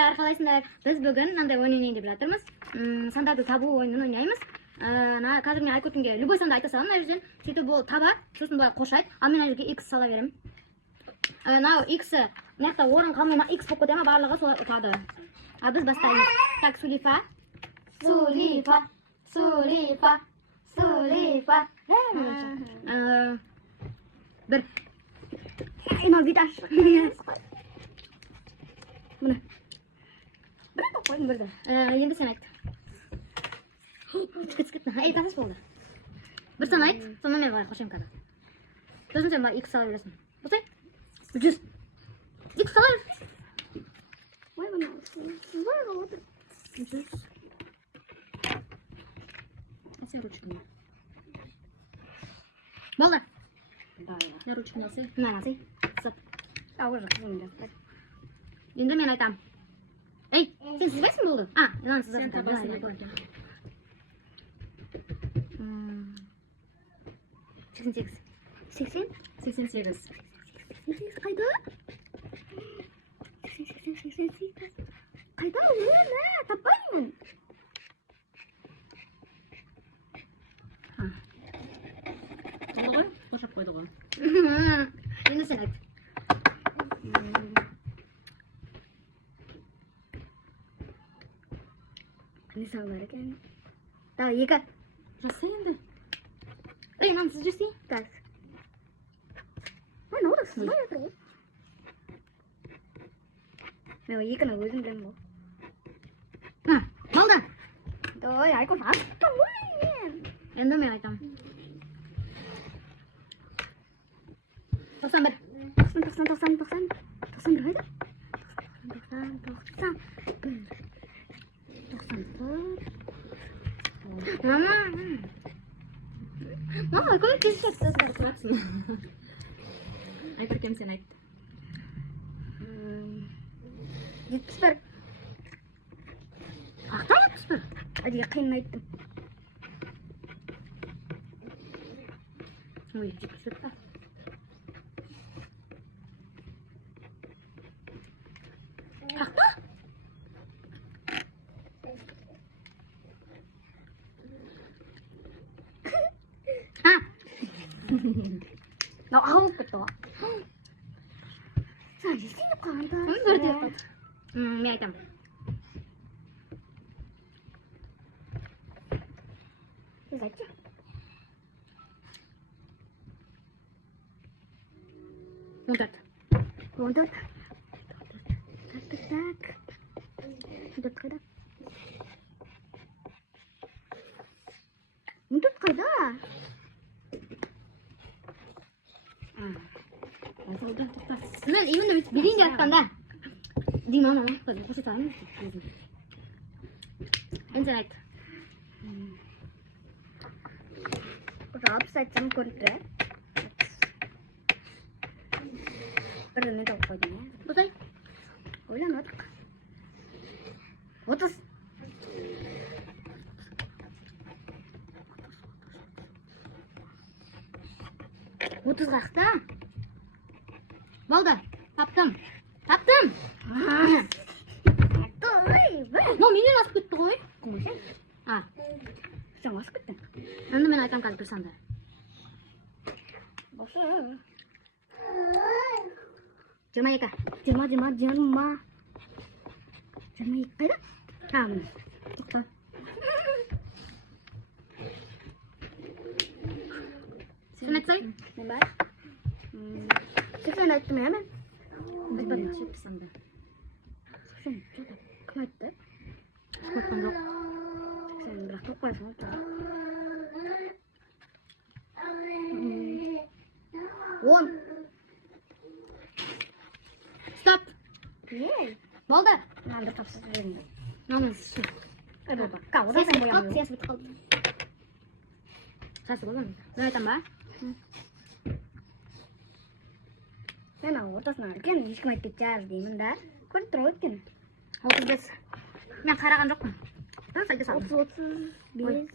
достар, қалайсыңдар? Біз бүгін мынандай ойын ойнайын деп жатырмыз. Сандарды табу ойынын ойнаймыз. Қазір мен Айкөтінге любой санды айта саламын, мына жерден. Сөйтіп ол табады, сосын былай қошайды. Ал мен ана жерге X сала беремін. Мынау X-і мына жақта орын қалмай ма, X болып кете ма, барлығы солай ұтады. Ал біз бастаймыз. Так, Сулифа. Сулифа. Сулифа. Сулифа. Бір. Мынау биташ. Міне. Бір ақ қойдым бірді. Енді сен айт. Түскетті. Ей, тасаш болды. Бір сан айт, сонымен мен былай қошайым қазір. Сосын сен былай X сала бересің. Бұсай? 100. X сала бер. Ой, мынау. Сызбай қалып отыр. 100. Сен ручканы. Болды. Я ручканы алсай. Мынаны алсай. Сап. Уже қызым. Енді мен айтам. Ей, сен сызбайсың болды? Мынаны сызасың. Сен табасың не болды? 88. 80? 88. 88 қайда? 88. Қайда? Өне, таппаймын. Болды ғой? Қошап қойды ғой. Енді сен айт. Не салдар екен? Тағы екі. Жаса енді. Ей, мынаны сыз жүрсей? Так. Мен орда сызбай отыр ғой. Мен екіні өзім білемін ғой. Болды. Ой, Айкош аттым ғой мен. Енді мен айтам. 91. 91 қайда? 91. 91. Мама, көмек кезіп жатыр. Қырақсың. Айкөркем сен айт. 71. Ақта 71. Әдеге қиын айттым. Ой, 74 па? Ақта? Ағылып кетті ғой. Сән жесен деп қалғанда. Бірде ұқтады. Мен айтам. Сіз айтшы. 14. 14. Так. 14 қайда? 14 қайда? Мен именно берейін де атқанда. Дейм, ана қойды, көрсетаймын. Енді сен айт. Алпыс айтсам көрді. Бірді мен тауып қойдым, е? Бұдай? Ойлан отық. 30. 30 қақта? Болды, таптым. Таптым! Менен асып кетті ғой. Құмышын? Сен асып кеттің. Енді мен айтам қазір бір санды. Басы. 22. 22 қайда? Міне. Тоқта. Сен айтсай? Мен бар. Сен айттым, мен? Біз бірінші пісанды. Сен, кім айтты? Қойқан жоқ. Сен бірақ тоқ қойсың. 10. Стоп. Болды. Мынаны тапсыз беріңді. Мынаны шу. Сен сібіт қалды. Шасы болған. Мен айтам ба? Мен ортасынан үлкен ешкім айтпет жаз деймін да. Көріп тұр ғой өткен. 35. Мен қараған жоқпын. Дұрыс айта салдым. 35.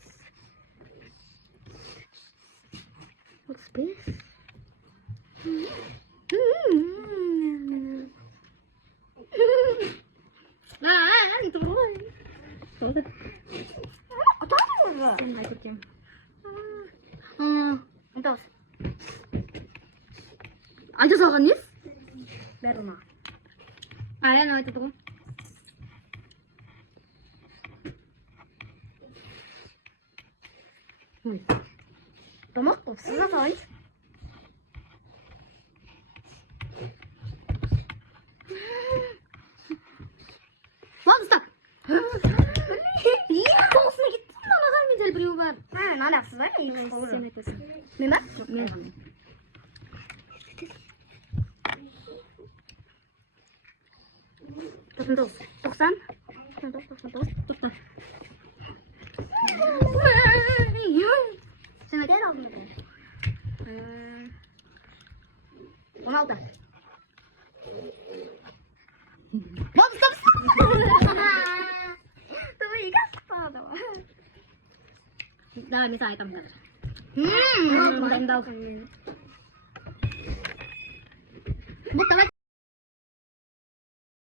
35. Oldu. Отоо. Sen Aykut yem. Унтаас. Айдас байгаа нь? Бәрүнә. Яа нөө гэдэг юм. Томак усна тойс. Ладно, стоп. Я тоосна гитсэн нагаар минь залбир юу баа. Нааны авсан байна. Sen etmesin. Мен ба? Мен. Тосон 90. Тутта. Sen ne kadar aldın? 16. Ладно, стоп. Ты играл? Да, не знаю, там даже. Вот давай.